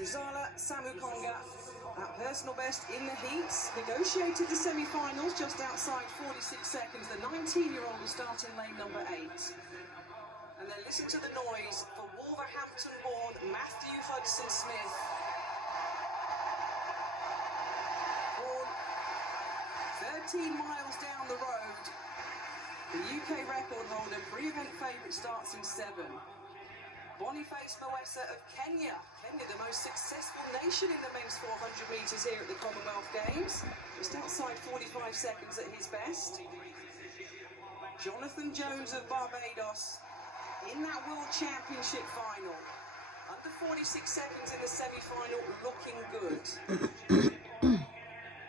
Muzala Samukonga, at personal best in the heats, negotiated the semi-finals just outside 46 seconds. The 19-year-old will start in lane number 8. And then listen to the noise for Wolverhampton-born Matthew Hudson-Smith. Born 13 miles down the road, the UK record holder, pre-event favourite, starts in 7. Boniface Mawesa of Kenya, the most successful nation in the men's 400 metres here at the Commonwealth Games, just outside 45 seconds at his best. Jonathan Jones of Barbados in that World Championship final, under 46 seconds in the semi-final, looking good.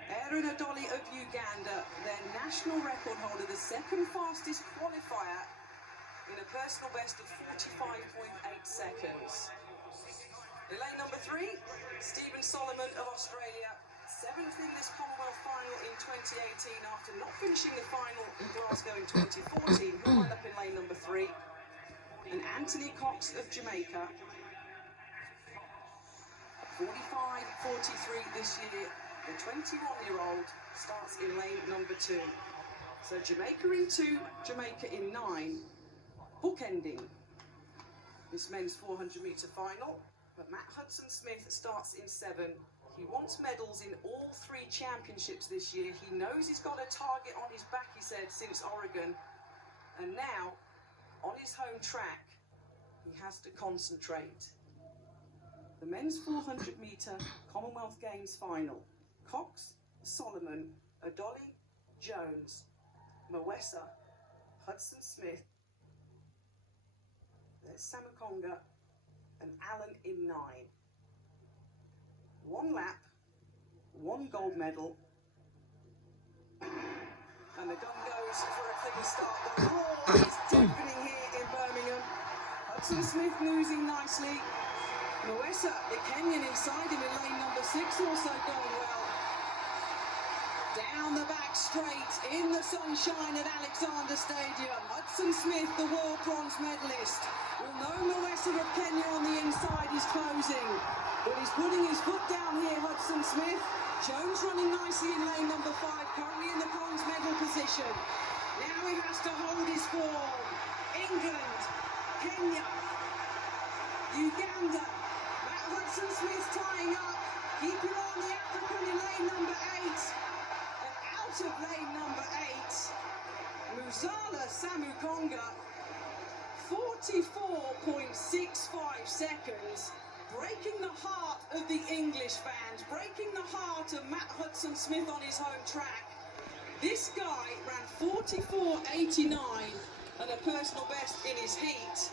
Aaron Adoli of Uganda, their national record holder, the second fastest qualifier, in a personal best of 45.8 seconds. In lane number 3, Stephen Solomon of Australia, 7th in this Commonwealth final in 2018 after not finishing the final in Glasgow in 2014. He'll wind up in lane number 3. And Anthony Cox of Jamaica, 45.43 this year. The 21-year-old starts in lane number 2. So Jamaica in 2, Jamaica in 9. Bookending this men's 400-metre final, but Matt Hudson-Smith starts in 7. He wants medals in all 3 championships this year. He knows he's got a target on his back, he said, since Oregon. And now, on his home track, he has to concentrate. The men's 400-metre Commonwealth Games final. Cox, Solomon, Adoli, Jones, Mawesa, Hudson-Smith, there's Samukonga and Allen in 9. 1 lap, 1 gold medal. And the gun goes for a clean start. The roar is deafening here in Birmingham. Hudson-Smith losing nicely. Mawesa, the Kenyan, inside him in lane number 6, also going well. Down the back straight, in the sunshine at Alexander Stadium. Hudson-Smith, the world bronze medalist. We'll know Mawesa of Kenya on the inside is closing, but he's putting his foot down here, Hudson-Smith. Jones running nicely in lane number 5, currently in the bronze medal position. Now he has to hold his form. England, Kenya, Uganda. Matt Hudson-Smith tying up. Keep your eye on the African in lane number 8. And out of lane number 8, Muzala Samukonga. 44.65 seconds, breaking the heart of the English fans, breaking the heart of Matt Hudson-Smith on his home track. This guy ran 44.89 and a personal best in his heat,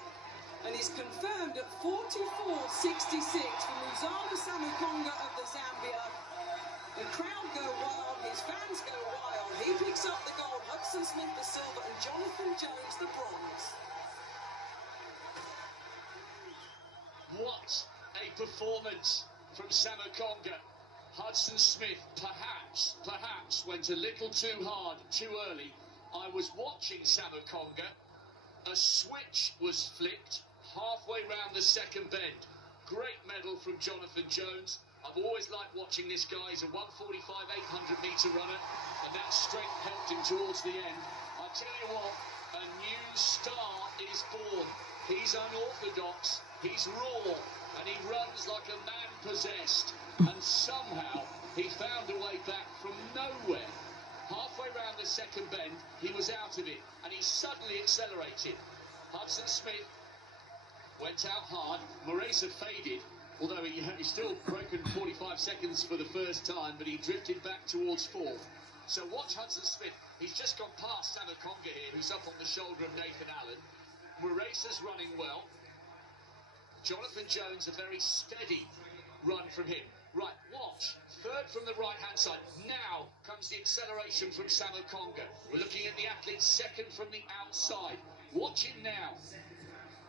and is confirmed at 44.66 for Muzala Samukonga of the Zambia. The crowd go wild, his fans go wild. He picks up the gold, Hudson-Smith the silver, and Jonathan Jones the bronze. What a performance from Samukonga. Hudson-Smith perhaps went a little too hard, too early. I was watching Samukonga. A switch was flicked halfway round the second bend. Great medal from Jonathan Jones. I've always liked watching this guy. He's a 145 800-metre runner, and that strength helped him towards the end. I tell you what, a new star is born. He's unorthodox, he's raw, and he runs like a man possessed. And somehow he found a way back from nowhere. Halfway round the second bend, he was out of it, and he suddenly accelerated. Hudson-Smith went out hard. Mawesa faded, although he still broken 45 seconds for the first time, but he drifted back towards 4th. So watch Hudson-Smith. He's just gone past Samukonga here, who's up on the shoulder of Nathan Allen. Mawesa's running well. Jonathan Jones, a very steady run from him. Right, watch. 3rd from the right-hand side. Now comes the acceleration from Samukonga. We're looking at the athlete 2nd from the outside. Watch him now.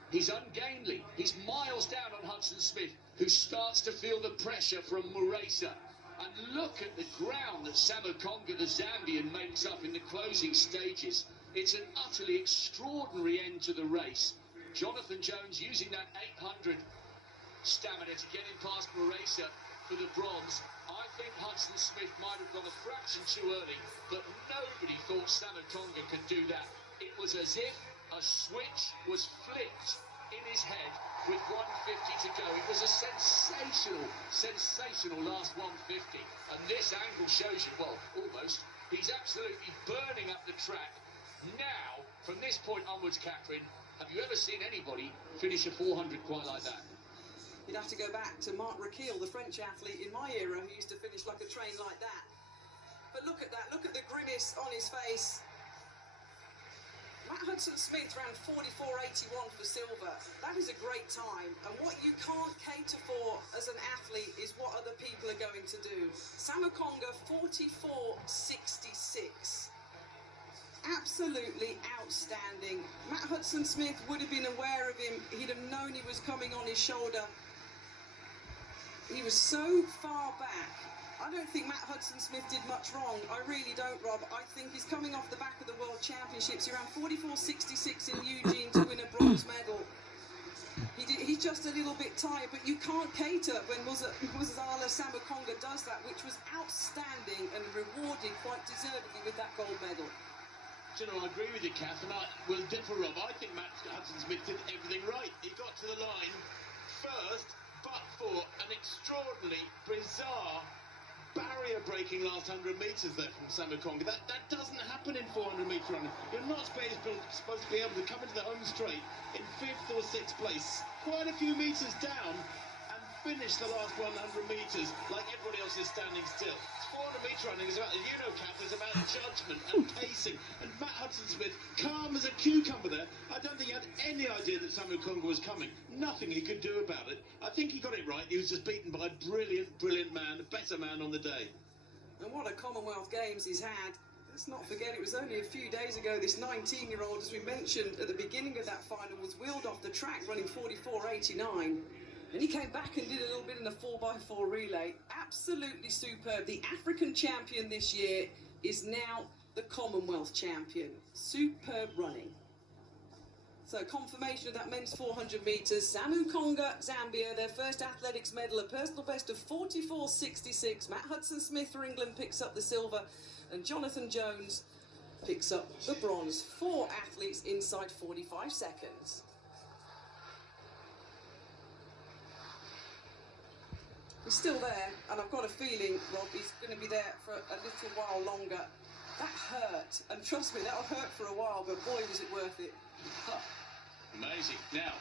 He's ungainly. He's miles down on Hudson-Smith, who starts to feel the pressure from Mawesa. And look at the ground that Samukonga, the Zambian, makes up in the closing stages. It's an utterly extraordinary end to the race. Jonathan Jones using that 800 stamina to get him past Maresa for the bronze. I think Hudson Smith might have gone a fraction too early, but nobody thought Samukonga could do that. It was as if a switch was flipped in his head with 150 to go. It was a sensational last 150. And this angle shows you, well, almost, he's absolutely burning up the track. Now, from this point onwards, Catherine, have you ever seen anybody finish a 400 quite like that? You'd have to go back to Marc Raquel, the French athlete in my era, who used to finish like a train like that. But look at that, look at the grimace on his face. Matt Hudson-Smith ran 44.81 for silver. That is a great time. And what you can't cater for as an athlete is what other people are going to do. Samukonga, 44.66. Absolutely outstanding. Matt Hudson-Smith would have been aware of him. He'd have known he was coming on his shoulder. He was so far back. I don't think Matt Hudson-Smith did much wrong. I really don't, Rob. I think he's coming off the back of the World Championships. He ran 44.66 in Eugene to win a bronze medal. He's just a little bit tired, but you can't cater when Muzala Samukonga does that, which was outstanding and rewarded quite deservedly with that gold medal. Do you know, I agree with you, Kath, and I will differ, Rob. I think Matt Hudson-Smith did everything right. He got to the line first, but for an extraordinarily bizarre barrier-breaking last 100 metres there from Samukonga. That doesn't happen in 400-metre running. You're not supposed to be able to come into the home straight in 5th or 6th place, quite a few metres down, and finish the last 100 metres like everybody else is standing still. 400-metre running is about, as you know, Kath, is about judgment and pacing. And Matt Hudson-Smith, calm as a cucumber there. I don't think he had any idea that Samukonga was coming. Nothing he could do about it. I think he got it right. He was just beaten by a brilliant man, a better man on the day. And what a Commonwealth Games he's had. Let's not forget, it was only a few days ago this 19-year-old, as we mentioned at the beginning of that final, was wheeled off the track running 44.89. And he came back and did a little bit in the 4x4 relay. Absolutely superb. The African champion this year is now the Commonwealth champion. Superb running. So confirmation of that men's 400 metres. Samukonga, Zambia, their first athletics medal, a personal best of 44.66. Matt Hudson-Smith for England picks up the silver. And Jonathan Jones picks up the bronze. 4 athletes inside 45 seconds. He's still there, and I've got a feeling, Rob, he's going to be there for a little while longer. That hurt, and trust me, that'll hurt for a while, but boy, was it worth it. Amazing. Now,